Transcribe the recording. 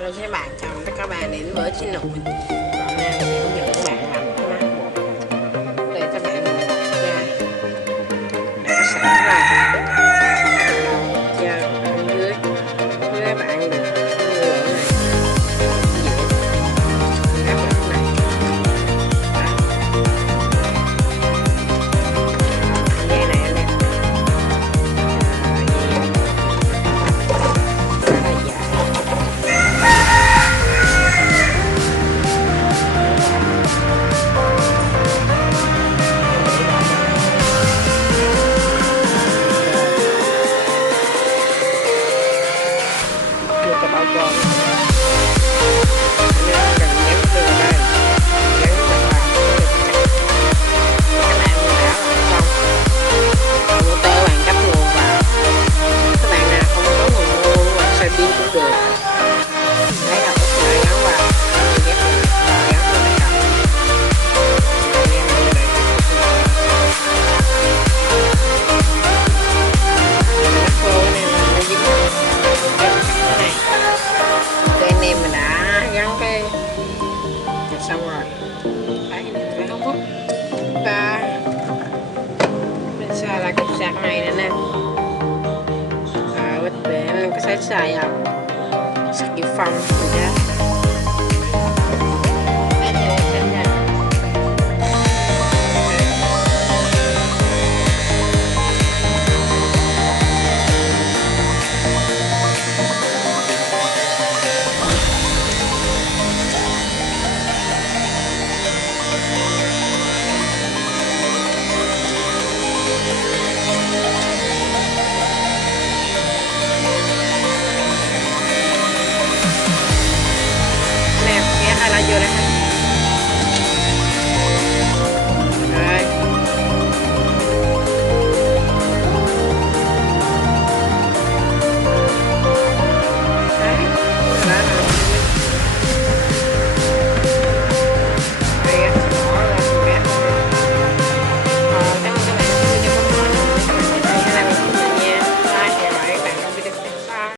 Hello các bạn, chào mừng tất cả các bạn đến với channel của mình. Hôm nay mình hướng dẫn các bạn làm cái má bột để các bạn bột ra để nó sẵn ra cho ở dưới với các bạn được lửa này dễ áp lực này dây này anh em cho bao tròn anh em cần nhấn từ ở đây nhấn vào các bạn đã làm xong motor các bạn cắm nguồn vào. Các bạn nào không có nguồn mua hoặc xài pin cũng được, lấy đầu ốc lại gắn vào ghép lại và gắn lên cái cầm anh em đưa đây lắc vô này là nó dính cái này. Ok anh em mình đã gắn cái xong rồi, thấy phải không có và mình xài là cục sạc này nè anh em. Bịch để anh em có thể xài sạc dự phòng mình ra